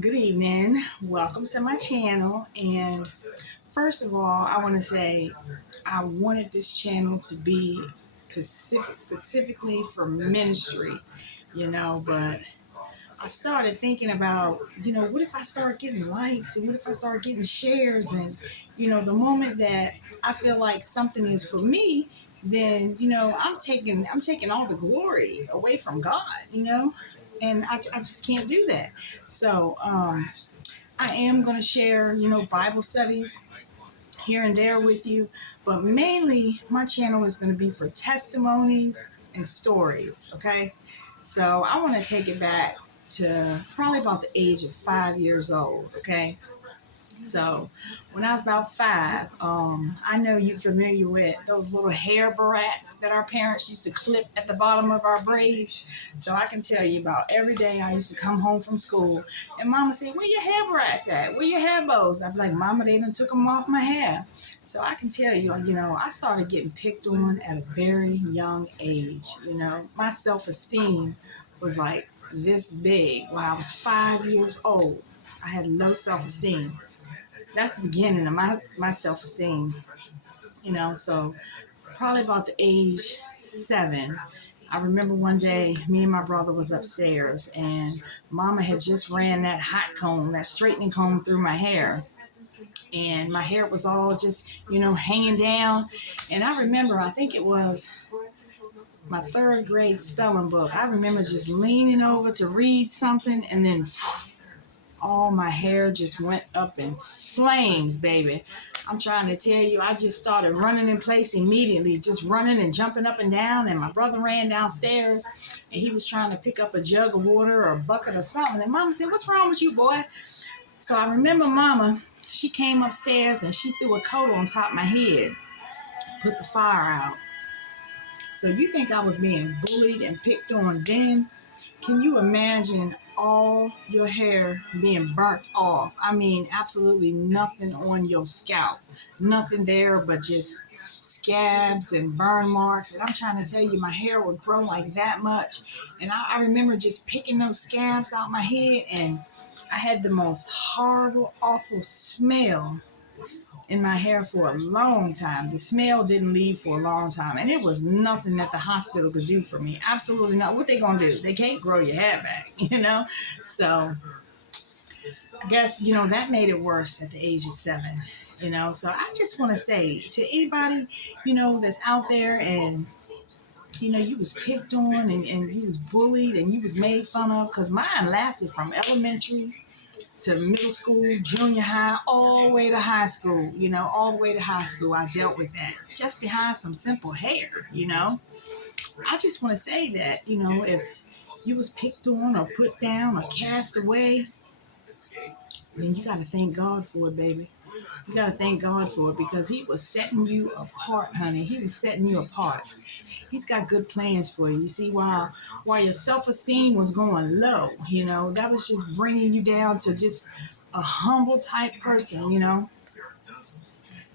Good evening. Welcome to my channel. And first of all, I want to say I wanted this channel to be specifically for ministry, but I started thinking about, what if I start getting likes and what if I start getting shares? And, the moment that I feel like something is for me, then, I'm taking all the glory away from God. And I just can't do that. So, I am going to share, Bible studies here and there with you, but mainly my channel is going to be for testimonies and stories, okay? So I want to take it back to probably about the age of 5 years old, okay? So when I was about five, I know you're familiar with those little hair barrettes that our parents used to clip at the bottom of our braids. So I can tell you about every day I used to come home from school and Mama said, "Where your hair barrettes at? Where your hair bows?" I'd be like, "Mama, they done took them off my hair." So I can tell you, I started getting picked on at a very young age. My self-esteem was like this big when I was 5 years old. I had low self-esteem. That's the beginning of my self-esteem, so probably about the age 7. I remember one day me and my brother was upstairs and Mama had just ran that hot comb, that straightening comb through my hair, and my hair was all just hanging down. And I remember, I think it was my third grade spelling book, I remember just leaning over to read something, and then all my hair just went up in flames, baby. I'm trying to tell you, I just started running in place immediately, just running and jumping up and down. And my brother ran downstairs and he was trying to pick up a jug of water or a bucket or something. And Mama said, "What's wrong with you, boy?" So I remember Mama, she came upstairs and she threw a coat on top of my head, put the fire out. So you think I was being bullied and picked on then? Can you imagine all your hair being burnt off? I mean, absolutely nothing on your scalp. Nothing there but just scabs and burn marks. And I'm trying to tell you, my hair would grow like that much. And I remember just picking those scabs out my head, and I had the most horrible, awful smell in my hair for a long time. The smell didn't leave for a long time, and it was nothing that the hospital could do for me. Absolutely not. What they gonna do? They can't grow your hair back. So I guess that made it worse at the age of 7. So I just want to say to anybody that's out there and you was picked on and you was bullied and you was made fun of, because mine lasted from elementary to middle school, junior high, all the way to high school. All the way to high school, I dealt with that just behind some simple hair. I just want to say that, if you was picked on or put down or cast away, then you got to thank God for it, baby. You got to thank God for it, because he was setting you apart, honey. He was setting you apart. He's got good plans for you. You see, while your self-esteem was going low, that was just bringing you down to just a humble type person.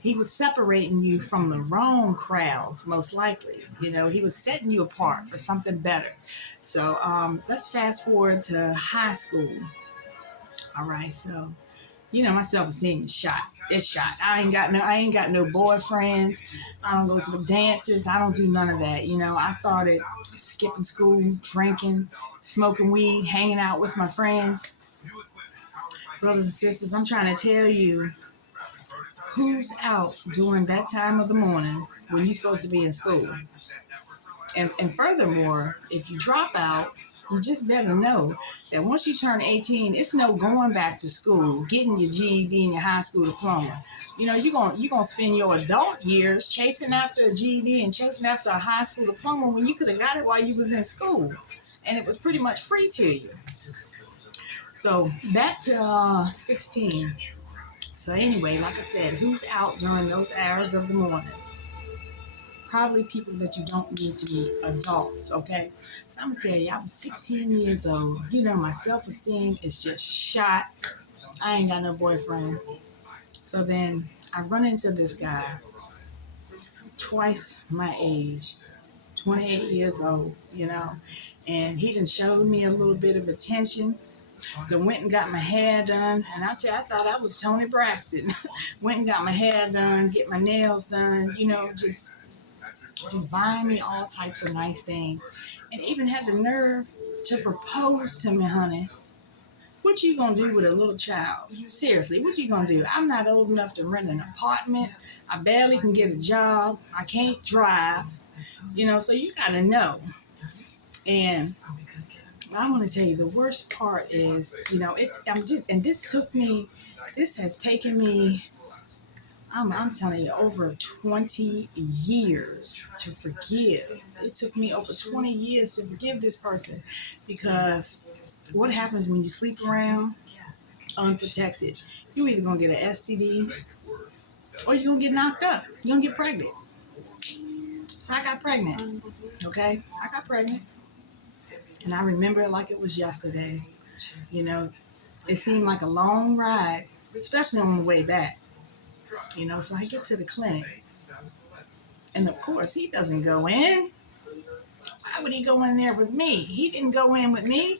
He was separating you from the wrong crowds, most likely. He was setting you apart for something better. So let's fast forward to high school. All right, so my self-esteem is shot. It's shot. I ain't got no boyfriends. I don't go to the dances. I don't do none of that. I started skipping school, drinking, smoking weed, hanging out with my friends. Brothers and sisters, I'm trying to tell you, who's out during that time of the morning when you're supposed to be in school? And furthermore, if you drop out, you just better know that once you turn 18, it's no going back to school, getting your GED and your high school diploma. You're gonna spend your adult years chasing after a GED and chasing after a high school diploma when you could have got it while you was in school, and it was pretty much free to you. So back to 16. So anyway, like I said, who's out during those hours of the morning? Probably people that you don't need to meet, adults, okay? So I'm gonna tell you, I was 16 years old. My self-esteem is just shot. I ain't got no boyfriend. So then I run into this guy, twice my age, 28 years old, and he done showed me a little bit of attention. Then went and got my hair done, and I thought I was Tony Braxton. Went and got my hair done, get my nails done, just buying me all types of nice things, and even had the nerve to propose to me, honey. What you gonna do with a little child? Seriously, what you gonna do? I'm not old enough to rent an apartment. I barely can get a job. I can't drive. So you gotta know. And I want to tell you, the worst part is, and this has taken me, I'm telling you, over 20 years to forgive. It took me over 20 years to forgive this person, because what happens when you sleep around unprotected? You either gonna get an STD or you're gonna get knocked up. You're gonna get pregnant. So I got pregnant. Okay? I got pregnant. And I remember it like it was yesterday. It seemed like a long ride, especially on the way back. So I get to the clinic. And of course, he doesn't go in. Why would he go in there with me? He didn't go in with me.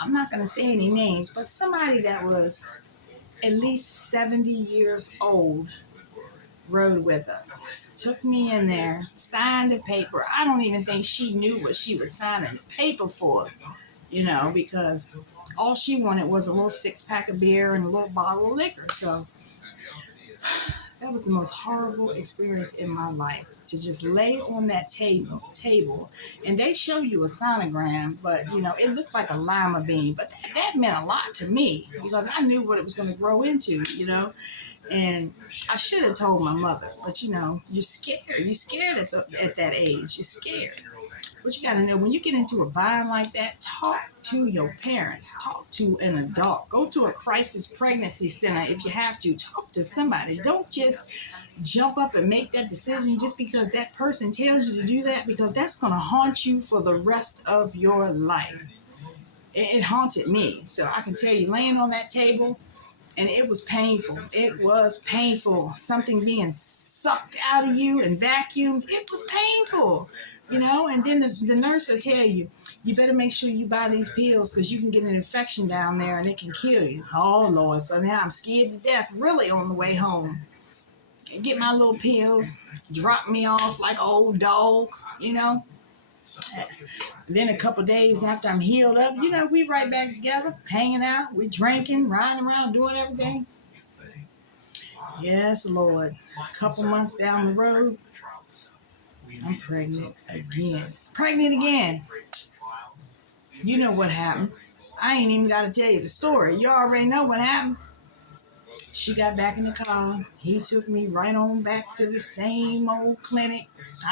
I'm not going to say any names, but somebody that was at least 70 years old rode with us. Took me in there, signed the paper. I don't even think she knew what she was signing the paper for, because all she wanted was a little 6-pack of beer and a little bottle of liquor. So that was the most horrible experience in my life, to just lay on that table, and they show you a sonogram, but it looked like a lima bean, but that meant a lot to me, because I knew what it was going to grow into, and I should have told my mother, but you're scared. You're scared at that age. You're scared. But you got to know, when you get into a bind like that, talk to your parents. Talk to an adult. Go to a crisis pregnancy center if you have to. Talk to somebody. Don't just jump up and make that decision just because that person tells you to do that, because that's going to haunt you for the rest of your life. It haunted me. So I can tell you, laying on that table, and it was painful. It was painful. Something being sucked out of you and vacuumed. It was painful. And then the nurse will tell you, you better make sure you buy these pills, because you can get an infection down there and it can kill you. Oh, Lord. So now I'm scared to death, really, on the way home. Get my little pills, drop me off like an old dog, Then a couple days after I'm healed up, we right back together, hanging out, we drinking, riding around, doing everything. Yes, Lord. A couple months down the road, I'm pregnant again. Pregnant again. You know what happened. I ain't even got to tell you the story. You already know what happened. She got back in the car. He took me right on back to the same old clinic.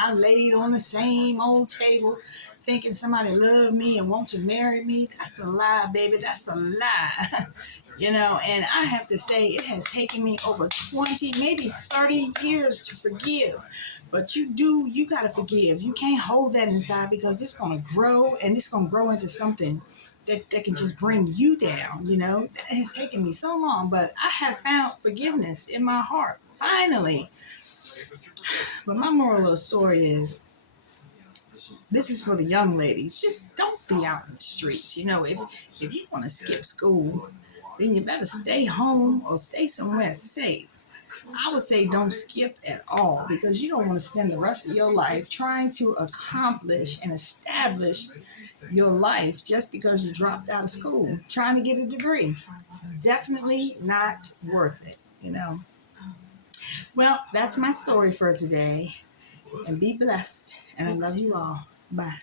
I laid on the same old table, thinking somebody loved me and want to marry me. That's a lie, baby. That's a lie. And I have to say, it has taken me over 20, maybe 30 years to forgive. But you got to forgive. You can't hold that inside, because it's going to grow, and it's going to grow into something that can just bring you down. That has taken me so long, but I have found forgiveness in my heart, finally. But my moral of the story is, this is for the young ladies. Just don't be out in the streets. If you want to skip school, then you better stay home or stay somewhere safe. I would say don't skip at all, because you don't want to spend the rest of your life trying to accomplish and establish your life just because you dropped out of school, trying to get a degree. It's definitely not worth it, Well, that's my story for today. And be blessed. And I love you all. Bye.